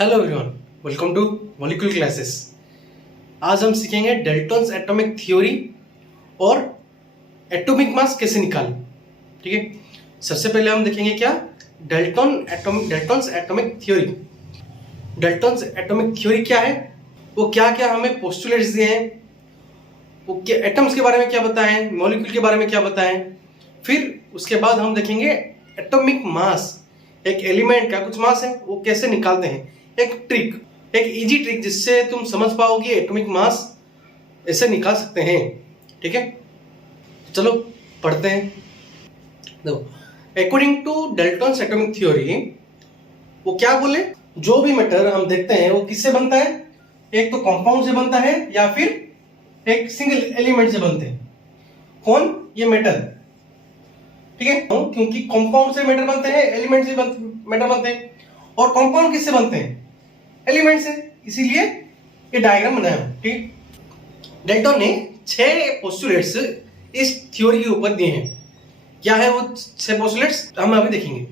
Hello everyone, welcome two molecule classes. आज हम सीखेंगे डाल्टन्स एटॉमिक थ्योरी और एटॉमिक मास कैसे निकालें। ठीक है, सबसे पहले हम देखेंगे क्या Dalton's atomic theory. Dalton's atomic theory क्या है, वो क्या क्या हमें पोस्टुलेट्स दिए हैं, वो एटम्स के बारे में क्या बताएं, मॉलिक्यूल के बारे में क्या बताएं। फिर उसके बाद हम देखेंगे एटॉमिक मास, एक एलिमेंट का कुछ मास है वो कैसे निकालते हैं। एक ट्रिक, एक इजी ट्रिक जिससे तुम समझ पाओगे एटॉमिक मास ऐसे निकाल सकते हैं। ठीक है, चलो पढ़ते हैं। देखो, according to Dalton's atomic theory वो क्या बोले, जो भी मैटर हम देखते हैं वो किससे बनता है, एक तो कंपाउंड से बनता है या फिर एक सिंगल एलिमेंट से बनते हैं। कौन? ये मेटल। ठीक है, क्योंकि कंपाउंड से मैटर बनते हैं, एलिमेंट से मैटर बनते हैं, और कंपाउंड किससे बनते हैं, एलिमेंट से, इसीलिए ये डायग्राम बनाया। ठीक, डाल्टन ने 6 पोस्टुलेट्स इस थ्योरी के ऊपर दिए हैं। क्या है वो 6 पोस्टुलेट्स, हम अभी देखेंगे।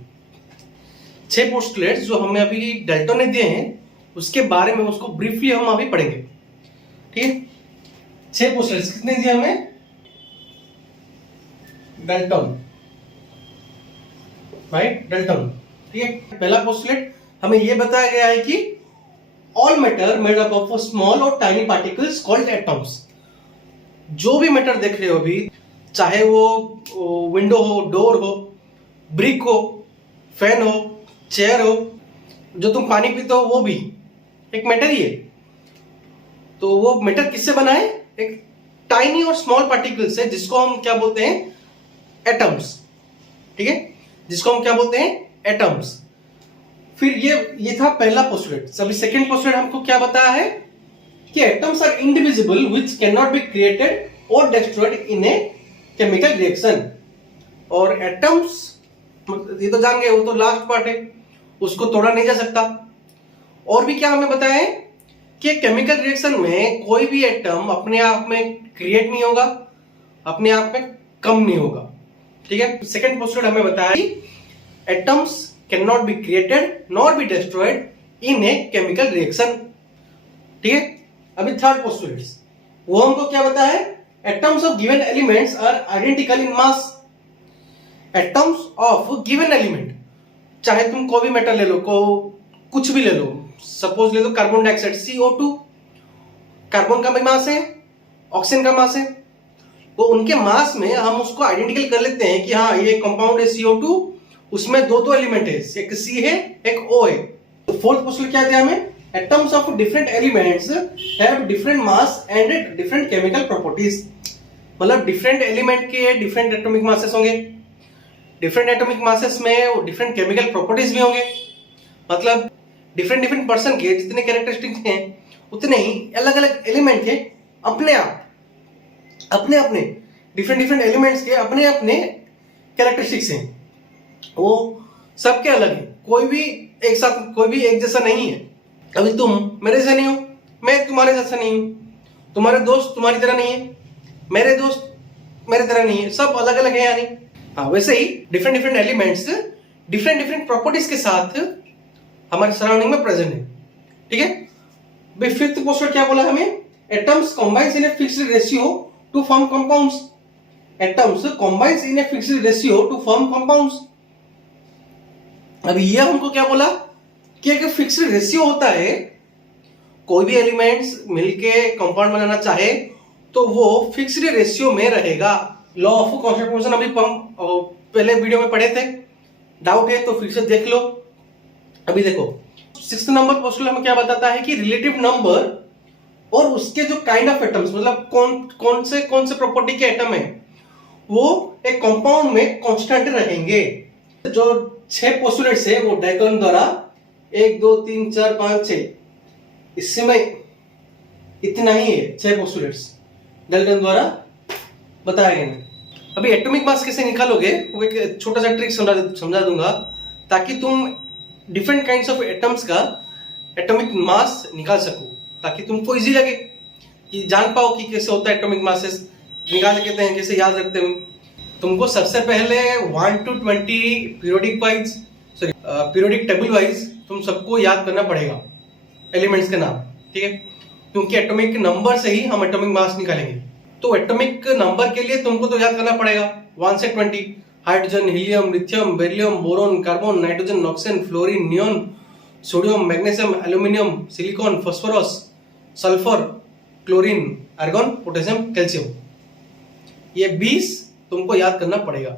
6 पोस्टुलेट्स जो हमें अभी डाल्टन ने दिए हैं उसके बारे में, उसको ब्रीफली हम अभी पढ़ेंगे। ठीक है, 6 पोस्टुलेट्स कितने दिए हमें डाल्टन, राइट, डाल्टन। ठीक है, पहला पोस्टुलेट हमें यह बताया गया है कि all matter made up of small और टाइनी पार्टिकल्स कॉल्ड एटम्स। जो भी मैटर देख रहे हो अभी, चाहे वो विंडो हो, डोर हो, ब्रिक हो, फैन हो, चेयर हो, जो तुम पानी पीते हो वो भी एक मैटर ही है। तो वो मैटर किससे बना है, एक टाइनी और स्मॉल पार्टिकल्स है, जिसको हम क्या बोलते हैं, एटम्स। ठीक है, जिसको हम क्या बोलते हैं, एटम्स। फिर ये था पहला पोस्टुलेट। अभी सेकंड पोस्टुलेट हमको क्या बताया है कि atoms are indivisible which can not be created और destroyed in a chemical reaction. और एटम्स, ये तो जान गए, वो तो लास्ट पार्ट है, उसको तोड़ा नहीं जा सकता। और भी क्या हमें बताया है कि केमिकल रिएक्शन में कोई भी एटम अपने आप में क्रिएट नहीं होगा, अपने आप में कम नहीं होगा। ठीक है, सेकंड पोस्टुलेट हमें बताया कि atoms cannot be created nor be destroyed in a chemical reaction। ठीक है, अभी थर्ड पोस्टुलेट वो हमको क्या बताया है, atoms of given elements are identical in mass. Atoms of given element, चाहे तुम कोई भी मेटल ले लो, कुछ भी ले लो, सपोज ले low carbon dioxide CO2, carbon का भी मास है, ऑक्सीजन का मास है, वो उनके मास में हम उसको आइडेंटिकल कर लेते हैं कि हाँ ये कंपाउंड है CO2, उसमें दो एलिमेंट है, एक C है एक O है। फोर्थ पोस्टुलेट क्या दिया हमें, atoms of different elements have different mass and different chemical properties. मतलब डिफरेंट एलिमेंट के डिफरेंट एटॉमिक मासेस होंगे, डिफरेंट एटॉमिक मासेस में डिफरेंट केमिकल प्रॉपर्टीज भी होंगे। मतलब डिफरेंट पर्सन के जितने कैरेक्टरिस्टिक्स हैं उतने ही अलग अलग एलिमेंट के अपने अपने डिफरेंट एलिमेंट्स के अपने अपने कैरेक्टरिस्टिक्स हैं, वो सबके अलग है। कोई भी एक साथ, कोई भी एक जैसा नहीं है। अभी तुम मेरे जैसा नहीं हो, मैं तुम्हारे जैसा नहीं हूं, तुम्हारे दोस्त तुम्हारी तरह नहीं है, मेरे दोस्त मेरे तरह नहीं है, सब अलग अलग है यानी। हाँ, वैसे ही डिफरेंट एलिमेंट्स डिफरेंट प्रॉपर्टीज के साथ हमारे सराउंडिंग में प्रेजेंट है। ठीक है, भाई फिफ्थ पोस्टुलेट क्या बोला हमें, atoms combines in a fixed ratio to form compounds. Atoms combines in a fixed ratio to form compounds. अभी ये हमको क्या बोला कि एक फिक्स्ड रेशियो होता है, कोई भी एलिमेंट्स मिलके कंपाउंड बनाना चाहे तो वो फिक्स्ड रेशियो में रहेगा। लॉ ऑफ कांस्टेंट मोशन अभी पहले वीडियो में पढ़े थे, डाउट है तो फिर से देख लो। अभी देखो, 6th नंबर पोस्टुलेट हमें क्या बताता है कि रिलेटिव नंबर और उसके जो काइंड ऑफ एटम्स, मतलब कौन से प्रॉपर्टी के एटम है वो एक कंपाउंड में कांस्टेंट रहेंगे। जो 6 पोस्टुलेट्स है वो डाल्टन द्वारा 1 2 3 4 5 6, इसमें इतना ही है, 6 पोस्टुलेट्स डाल्टन द्वारा बताया गया। अभी एटॉमिक मास कैसे निकालोगे वो एक छोटा सा ट्रिक समझा दूंगा, ताकि तुम डिफरेंट काइंड्स ऑफ एटम्स का एटॉमिक मास निकाल सको, ताकि तुमको इजी लगे कि जान पाओ कि कैसे होता है एटॉमिक मासेस, निकाल के हैं कैसे याद रखते हैं। तुमको सबसे पहले 1 to 20 पीरियोडिक टेबल वाइज तुम सबको याद करना पड़ेगा। एलिमेंट्स के नाम, ठीक है, क्योंकि एटॉमिक नंबर से ही हम एटॉमिक मास निकालेंगे। तो एटॉमिक नंबर के लिए तुमको तो याद करना पड़ेगा 1 से 20, hydrogen, helium, lithium, beryllium, boron, carbon, nitrogen, oxygen, fluorine, neon, sodium, magnesium, aluminium, silicon, phosphorus, sulphur, chlorine, argon, potassium, calcium. ये 20 तुमको याद करना पड़ेगा।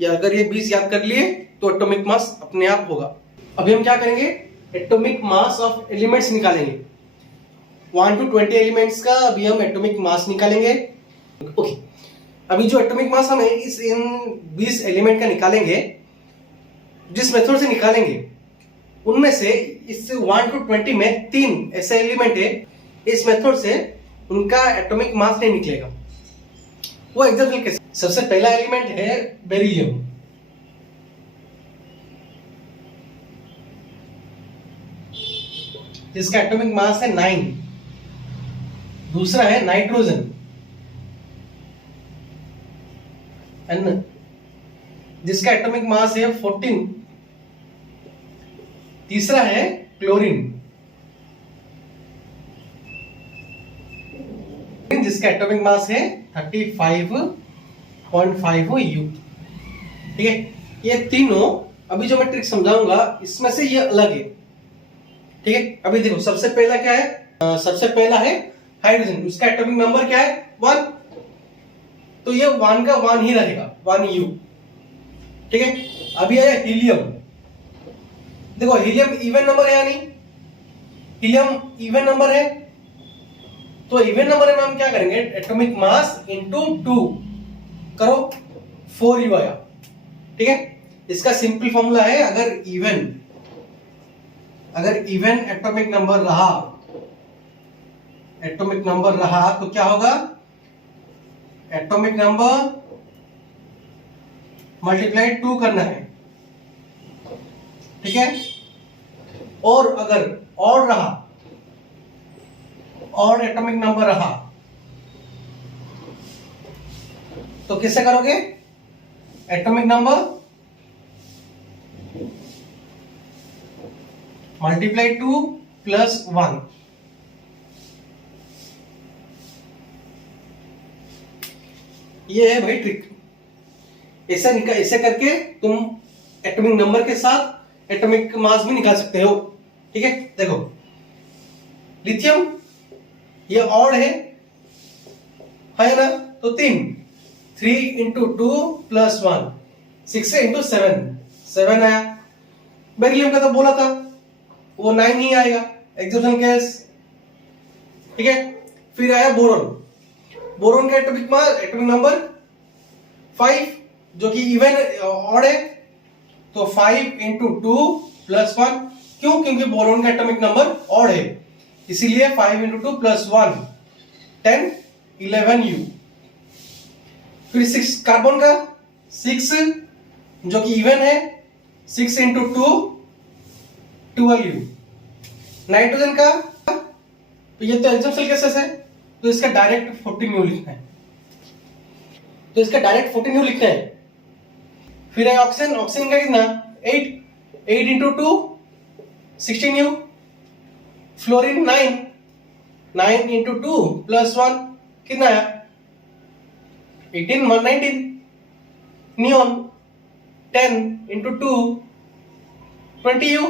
या अगर ये 20 याद कर लिए तो एटॉमिक मास अपने आप होगा। अभी हम क्या करेंगे, एटॉमिक मास ऑफ एलिमेंट्स निकालेंगे। 1 to 20 एलिमेंट्स का अभी हम एटॉमिक मास निकालेंगे। ओके, अभी जो एटॉमिक मास हम इन 20 एलिमेंट का निकालेंगे, जिस मेथड से निकालेंगे उनमें से इस 1 to 20 में 3 ऐसे एलिमेंट है, इस मेथड से उनका एटॉमिक मास नहीं निकलेगा। वो एग्जांपल कैसे? सबसे पहला एलिमेंट है बेरिलियम, जिसका एटॉमिक मास है 9। दूसरा है नाइट्रोजन, N, जिसका एटॉमिक मास है 14। तीसरा है क्लोरीन, जिसका एटॉमिक मास है 35.5 U। ठीक है, ये तीनों अभी जो मैं ट्रिक समझाऊंगा इसमें से ये अलग है। ठीक है, अभी देखो सबसे पहला क्या है, सबसे पहला है हाइड्रोजन, उसका एटॉमिक नंबर क्या है 1, तो ये 1 का 1 ही रहेगा, 1 U। ठीक है, अभी आया हीलियम। देखो हीलियम इवन नंबर है या नहीं, हीलियम इवन नंबर है, तो इवन नंबर में हम क्या करेंगे, एटॉमिक मास इनटू 2 करो, 4 U आया। ठीक है, इसका सिंपल फॉर्मूला है, अगर इवन एटॉमिक नंबर रहा तो क्या होगा, एटॉमिक नंबर मल्टीप्लाई 2 करना है। ठीक है, और अगर और रहा, और एटॉमिक नंबर रहा तो किससे करोगे, एटॉमिक नंबर मल्टीप्लाई 2 प्लस 1। ये है भाई ट्रिक। ऐसे करके तुम एटॉमिक नंबर के साथ एटॉमिक मास भी निकाल सकते हो। ठीक है, देखो लिथियम ये ऑड है ना, तो 3 इंटू 2 प्लस 1, 6 इंटू 7 आया। बेरिलियम का तो बोला था वो 9 ही आएगा, एक्सेप्शन केस। ठीक है, फिर आया बोरोन का एटॉमिक नंबर 5, जो कि इवन ऑड है, तो 5 इंटू 2 प्लस 1। क्यों? क्योंकि बोरोन का एटॉमिक नंबर ऑड है, इसीलिए 5 इंटू 2 प्लस 1, 10, 11 U। फिर 6 कार्बन का 6, जो कि इवन है, 6 इंटू 2 12 U। नाइट्रोजन का, तो ये तो एक्सेप्शनल केसेस है, तो इसका डायरेक्ट 14 U लिखना है, फिर है ऑक्सीजन का कितना 8 into 2 16 U। Fluorine 9 into 2 plus 1 कितना है 18, 19। Neon 10 into 2 20 U।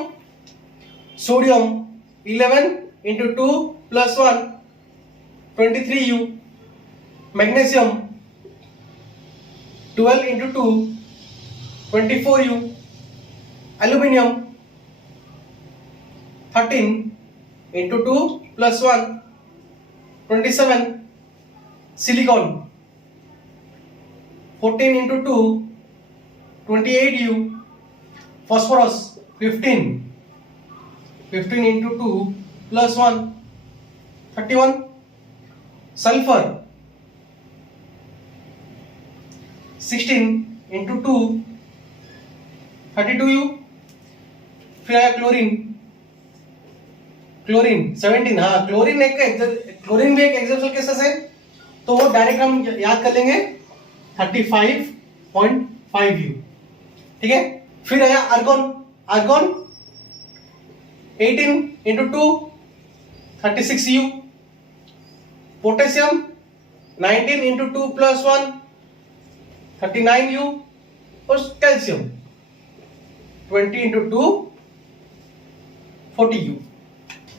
Sodium 11 into 2 plus 1 23 U। Magnesium 12 into 2 24 U। Aluminium 13 into 2 plus 1 27। Silicon 14 into 2 28 U। Phosphorus 15 into 2 plus 1 31। Sulphur 16 into 2 32 U। फिर आया क्लोरीन 17। हाँ, क्लोरीन भी एक एक्सेप्शनल केसेस है, तो वो डायरेक्ट हम याद कर लेंगे 35.5 U। ठीक है, फिर आया argon 18 into 2 36U, potassium 19 into 2 plus 1 39U, और कैल्शियम 20 into 2 40U।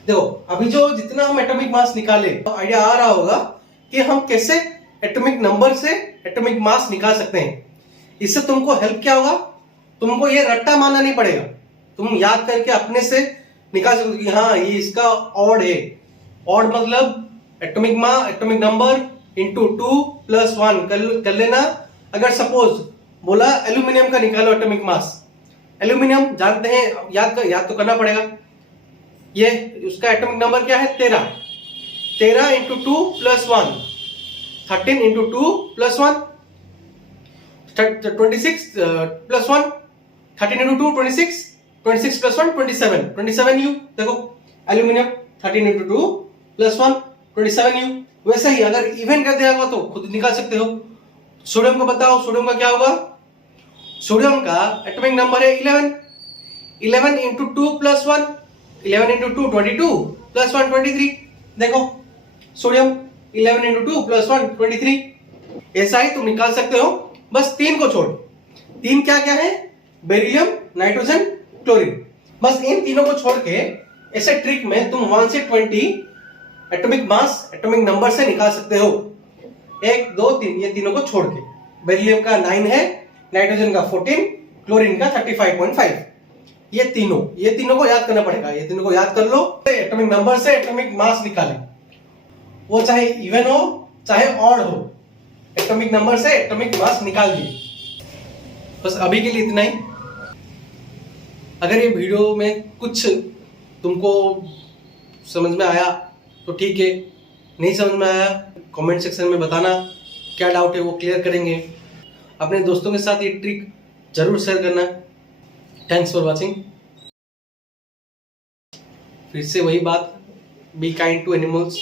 देखो अभी जो जितना हम एटॉमिक मास निकाले, आइडिया आ रहा होगा कि हम कैसे एटॉमिक नंबर से एटॉमिक मास निकाल सकते हैं। इससे तुमको हेल्प क्या होगा, तुमको ये रट्टा मानना नहीं पड़ेगा, तुम याद करके अपने से निकाल सकते हो कि हाँ ये इसका ऑड है। ऑड मतलब atomic mass, atomic number into 2 plus 1 कर लेना। अगर सपोज बोला एल्यूमिनियम का निकालो एटॉमिक मास, एल्यूमिनियम जानते हैं, याद तो करना पड़ेगा। ये उसका एटॉमिक नंबर क्या है 13, 13 into 2 plus 1 13 into 2 plus 1 26 plus 1 13 into 2 26, 26 plus 1 27, 27U। देखो एल्यूमिनियम 13 into 2 plus 1 27U। वैसे ही अगर इवन कर दिया होगा तो खुद निकाल सकते हो। सोडियम को बताओ, सोडियम का क्या होगा, सोडियम का एटॉमिक नंबर है 11, 11 into 2 plus 1 11 into 2 22 plus 1 23। देखो सोडियम 11 into 2 plus 1 23। ऐसा ही तुम निकाल सकते हो, बस 3 को छोड़। 3 क्या क्या है, बेरिलियम, नाइट्रोजन, क्लोरीन। बस इन तीनों को छोड़ के ऐसे ट्रिक में तुम 1 से 20 एटॉमिक मास, एटॉमिक नंबर से निकाल सकते हो। 1 2 3 ये तीनों को छोड़ के। बेरिलियम का 9 है, नाइट्रोजन का 14, क्लोरीन का 35.5। ये तीनों को याद करना पड़ेगा। ये तीनों को याद कर लो, एटॉमिक नंबर से एटॉमिक मास निकालें, वो चाहे इवन हो चाहे ऑड हो, एटॉमिक नंबर से एटॉमिक मास निकाल दिए। बस अभी के लिए इतना ही। अगर ये वीडियो में कुछ तुमको समझ में आया तो ठीक है, नहीं समझ में आया कमेंट सेक्शन में बताना, क्या डाउट है वो क्लियर करेंगे। अपने दोस्तों के साथ ये ट्रिक जरूर शेयर करना। Thanks for watching. फिर से वही बात, बी काइंड टू एनिमल्स।